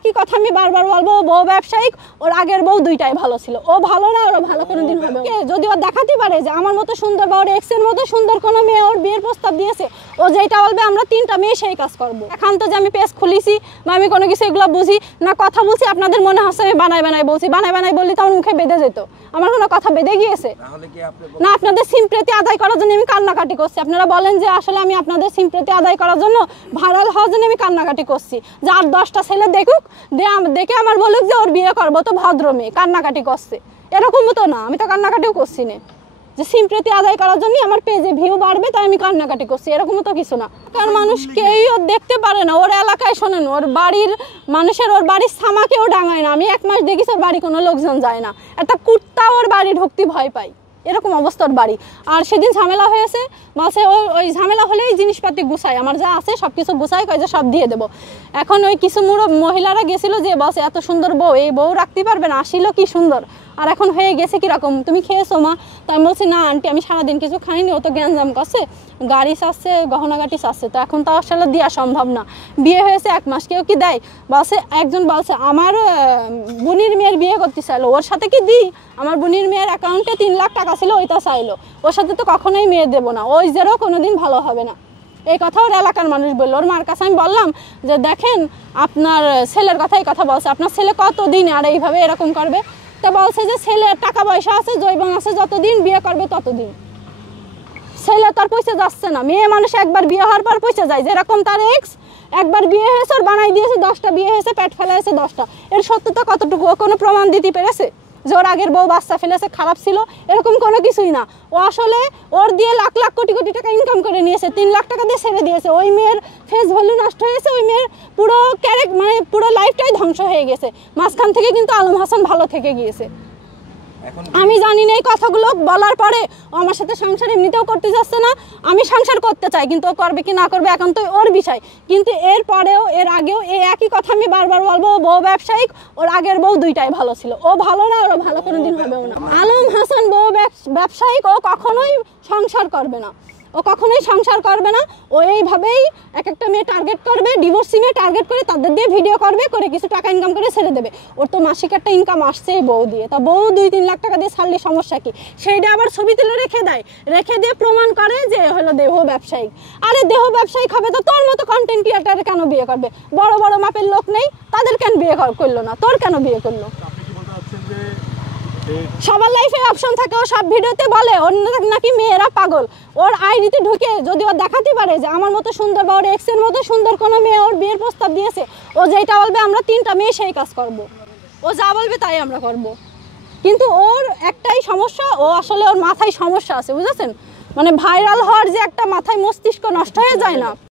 একই কথা আমি বারবার বলবো, ও বউ ব্যবসায়িক, ওর আগের বউ দুইটাই ভালো ছিল, ও ভালো না, ওর ভালো কোনোদিন হবে। যদি ও দেখাতে পারে যে আমার মতো সুন্দর বা ওর এক্সের মতো সুন্দর কোনো মেয়ে ওর বিয়ের প্রস্তাব দিয়েছে, ও যেটা বলবে আমরা তিনটা মেয়ে সেই কাজ করবো। এখন তো যে আমি পেজ খুলিছি বা আমি কোনো কিছু এগুলো বুঝি না, কথা বলছি, আপনাদের মনে হচ্ছে আমি বানাই বানাই বলছি, বানাই বানাই বললি তো আমার মুখে বেঁধে যেত, আমার কোনো কথা বেঁধে গিয়েছে না? আপনাদের সিম্প্রেতি আদায় করার জন্য আমি কান্নাকাটি করছি। আপনারা বলেন যে আসলে আমি আপনাদের সিম্প্রেতি আদায় করার জন্য, ভাইরাল হওয়ার জন্য আমি কান্নাকাটি করছি, যে আর 10টা ছেলে দেখুক, দেখে আমার বলুক যে ওর বিয়ে করবো, তো ভদ্র মেয়ে কান্নাকাটি করছে, এরকমও তো না। আমি তো কান্নাকাটিও করছি না যে সিম্প্রেতি আদায় করার জন্য আমার পেজে ভিউ বাড়বে তাই আমি কান্নাকাটি করছি, এরকমও তো কিছু না। কারণ মানুষ কেউই ওর দেখতে পারে না, ওর এলাকায় শোনেন, ওর বাড়ির মানুষের, ওর বাড়ির ছামাকেও ডাঙায় না। আমি 1 মাস দেখিস ওর বাড়ি কোনো লোকজন যায় না, একটা কুত্তা ওর বাড়ি ঢুকতে ভয় পাই, এরকম অবস্থা ওর বাড়ি। আর সেদিন ঝামেলা হয়েছে, বলছে ওই ঝামেলা হলেই জিনিসপাতি গুছাই, আমার যা আছে সব কিছু গুছাই, কয় যে সব দিয়ে দেবো। এখন ওই কিছু মহিলারা গেছিল যে বলছে এত সুন্দর বউ, এই বউ রাখতে পারবে না, আসিল কি সুন্দর, আর এখন হয়ে গেছে কিরকম, তুমি খেয়েছো মা? তাই আমি বলছি না আন্টি, আমি সারাদিন কিছু খাইনি, ও তো গ্যাঞ্জাম করছে, গাড়ি চাচ্ছে, গহনাগাটি চাচ্ছে, তো এখন তো আসলে দেওয়া সম্ভব না, বিয়ে হয়েছে 1 মাস, কেউ কি দেয়? বলছে একজন বলছে আমার বোনের মেয়ের বিয়ে করতে চাইলো, ওর সাথে কি দিই? আমার বোনের মেয়ের অ্যাকাউন্টে 3 লাখ টাকা ছিল, ওইটা চাইলো, ওর সাথে তো কখনোই মেয়ে দেবো না, ওই জেরও কোনোদিন ভালো হবে না। এই কথা ওর এলাকার মানুষ বললো। ওর মার কাছে আমি বললাম যে দেখেন আপনার ছেলের কথাই কথা বলছে, আপনার ছেলে কতদিন আর এইভাবে এরকম করবে? তা বলছে যে ছেলের টাকা পয়সা আছে, জৈবন আছে, যতদিন বিয়ে করবে ততদিন। ছেলে তার পয়সা যাচ্ছে না, মেয়ে মানুষ একবার বিয়ে হওয়ার পর পয়সা যায়, যেরকম তার এক্স একবার বিয়ে হয়েছে, ওর বানাই দিয়েছে 10টা বিয়ে হয়েছে, পেট ফেলা হয়েছে 10টা, এর সত্যতা কতটুকু? ও কোনো প্রমাণ দিতে পেরেছে যে ওর আগের বউ বাচ্চা ফেলেছে, খারাপ ছিল? এরকম কোনো কিছুই না। ও আসলে ওর দিয়ে লাখ লাখ কোটি কোটি টাকা ইনকাম করে নিয়েছে, 3 লাখ টাকা দিয়ে ছেড়ে দিয়েছে, ওই মেয়ের ফেস ভ্যালু নষ্ট হয়েছে, ওই মেয়ের পুরো মানে পুরো লাইফটাই ধ্বংস হয়ে গেছে। মাঝখান থেকে কিন্তু আলম হাসান ভালো থেকে গিয়েছে। আমি জানি না এই কথাগুলো বলার পরে ও আমার সাথে সংসার এমনিতেও করতে যাচ্ছে না। আমি সংসার করতে চাই, কিন্তু ও করবে কি না করবে এখন তো ওর বিষয়। কিন্তু এর পরেও, এর আগেও এই একই কথা আমি বারবার বলবো, ও বউ ব্যবসায়িক, ওর আগের বউ দুইটাই ভালো ছিল, ও ভালো না, ওর ভালো কোনোদিন হবেও না। আলম হাসান বউ ব্যবসায়িক, ও কখনোই সংসার করবে না, ও কখনোই সংসার করবে না। ও এইভাবেই এক একটা মেয়ে টার্গেট করবে, ডিভোর্সি মেয়ে টার্গেট করে তাদের দিয়ে ভিডিও করবে, করে কিছু টাকা ইনকাম করে ছেড়ে দেবে। ওর তো মাসিক একটা ইনকাম আসছে এই বউ দিয়ে, তা বউ 2-3 লাখ টাকা দিয়ে ছাড়লে সমস্যা কি? সেইটা আবার ছবি তুলে রেখে দেয়, রেখে দিয়ে প্রমাণ করে যে হলো দেহ ব্যবসায়িক। আরে দেহ ব্যবসায়িক হবে তো তোর মতো কন্টেন্ট ক্রিয়েটারে কেন বিয়ে করবে? বড় বড় মাপের লোক নেই, তাদের কেন বিয়ে করলো না? তোর কেন বিয়ে করলো? সবার লাইফে অপশন থাকে, ও সব ভিডিওতে বলে ওর নাকি মেয়েরা পাগল। ওর আইডিতে ঢুকে যদি ও দেখাতে পারে যে আমার মতো সুন্দর বা ওর এক্সের মতো সুন্দর কোনো মেয়ে ওর বিয়ের প্রস্তাব দিয়েছে, ও যেটা বলবে আমরা তিনটা মেয়ে সেই কাজ করব, ও যা বলবে তাই আমরা করব। কিন্তু ওর একটাই সমস্যা, ও আসলে ওর মাথায় সমস্যা আছে, বুঝেছেন? মানে ভাইরাল হওয়ার যে একটা মাথায় মস্তিষ্ক নষ্ট হয়ে যায় না,